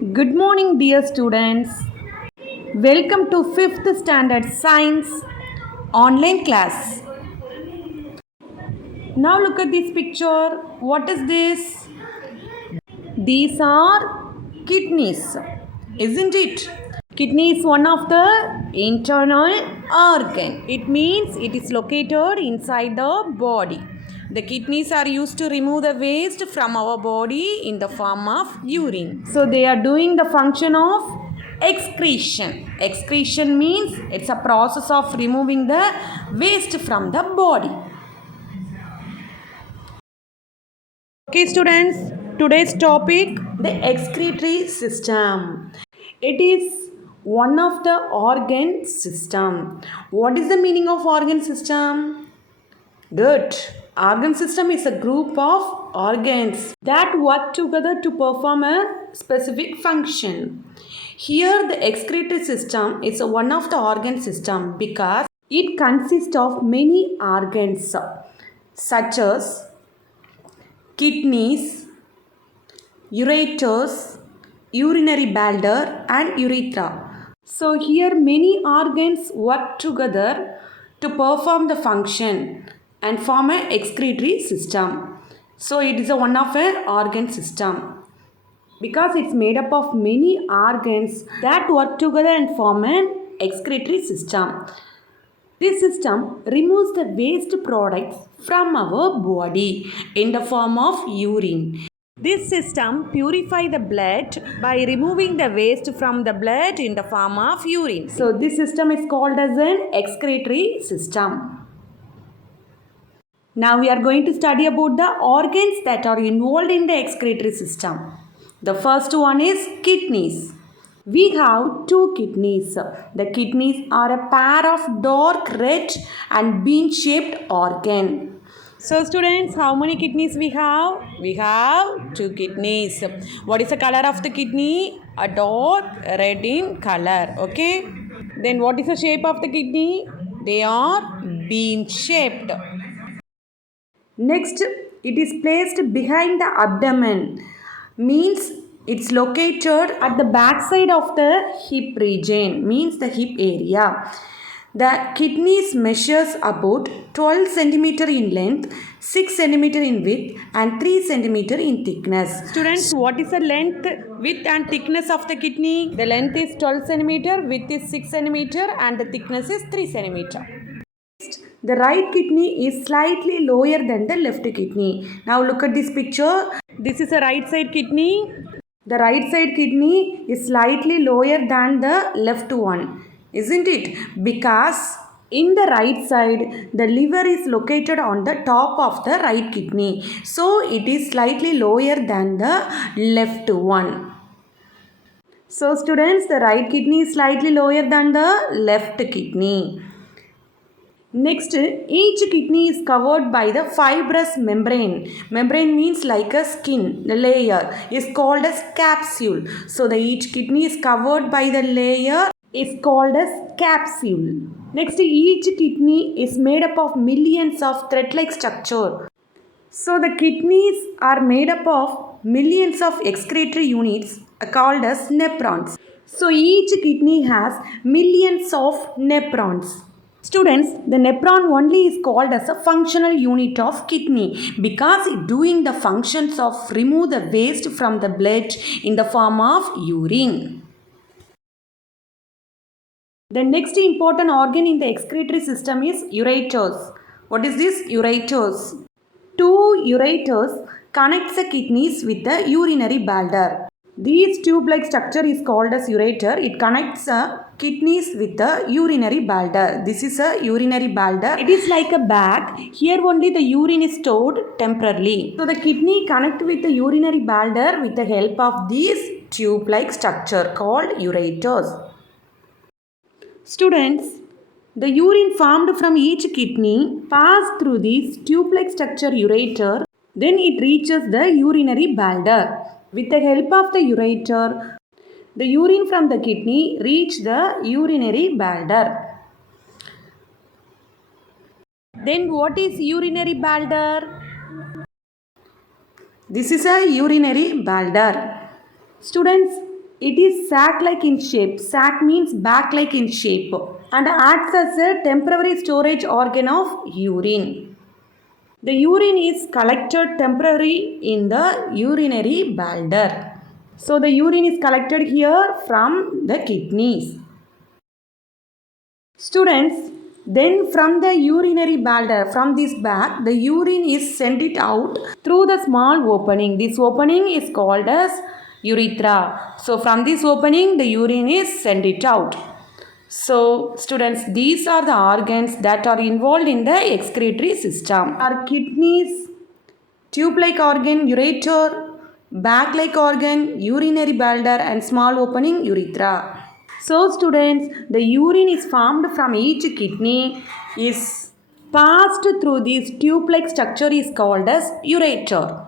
Good morning, dear students. Welcome to 5th Standard Science online class. Now look at this picture. What is this? These are kidneys, isn't it? Kidney is one of the internal organ. It means it is located inside the body. The kidneys are used to remove the waste from our body in the form of urine. So they are doing the function of excretion. Excretion means it's a process of removing the waste from the body. Okay students, today's topic, the excretory system. It is one of the organ system. What is the meaning of organ system? Good. Organ system is a group of organs that work together to perform a specific function. Here the excretory system is one of the organ system because it consists of many organs such as kidneys, ureters, urinary bladder and urethra. So here many organs work together to perform the function and form an excretory system. So it is one of an organ system because it's made up of many organs that work together and form an excretory system. This system removes the waste products from our body in the form of urine. This system purifies the blood by removing the waste from the blood in the form of urine. So this system is called as an excretory system. Now we are going to study about the organs that are involved in the excretory system. The first one is kidneys. We have two kidneys. The kidneys are a pair of dark red and bean-shaped organ. So students, how many kidneys we have? We have two kidneys. What is the color of the kidney? A dark red in color. Okay. Then what is the shape of the kidney? They are bean-shaped. Next, it is placed behind the abdomen. Means it's located at the back side of the hip region, means the hip area. The kidneys measures about 12 cm in length, 6 cm in width and 3 cm in thickness. Students, what is the length, width and thickness of the kidney? The length is 12 cm, width is 6 cm and the thickness is 3 cm. The right kidney is slightly lower than the left kidney. Now look at this picture. This is a right side kidney. The right side kidney is slightly lower than the left one, isn't it? Because in the right side, the liver is located on the top of the right kidney. So it is slightly lower than the left one. So students, the right kidney is slightly lower than the left kidney. Next, each kidney is covered by the fibrous membrane. Membrane means like a skin. The layer is called as capsule. So each kidney is covered by the layer is called as capsule. Next, each kidney is made up of millions of thread-like structure. So the kidneys are made up of millions of excretory units called as nephrons. So each kidney has millions of nephrons. Students, the nephron only is called as a functional unit of kidney because it doing the functions of remove the waste from the blood in the form of urine. The next important organ in the excretory system is ureters. What is this? Ureters. Two ureters connects the kidneys with the urinary bladder. This tube-like structure is called as ureter. It connects kidneys with the urinary bladder. This is a urinary bladder. It is like a bag. Here only the urine is stored temporarily. So the kidney connect with the urinary bladder with the help of this tube-like structure called ureters. Students, the urine formed from each kidney pass through this tube-like structure ureter. Then it reaches the urinary bladder. With the help of the ureter, the urine from the kidney reach the urinary bladder. Then what is urinary bladder? This is a urinary bladder. Students, It is sac-like in shape. Sac means bag-like in shape and acts as a temporary storage organ of urine. The urine is collected temporarily in the urinary bladder. So the urine is collected here from the kidneys. Students, then from the urinary bladder, from this bag, the urine is sent it out through the small opening. This opening is called as urethra. So from this opening, the urine is sent it out. So students, these are the organs that are involved in the excretory system. Our kidneys, tube-like organ, ureter, bag-like organ, urinary bladder and small opening urethra. So students, the urine is formed from each kidney is passed through this tube-like structure is called as ureter.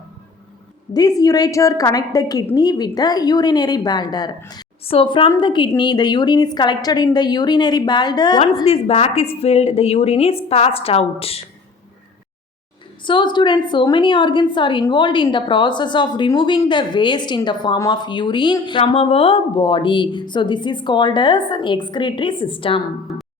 This ureter connects the kidney with the urinary bladder. So from the kidney, the urine is collected in the urinary bladder. Once this bag is filled, the urine is passed out. So students, so many organs are involved in the process of removing the waste in the form of urine from our body. So this is called as an excretory system.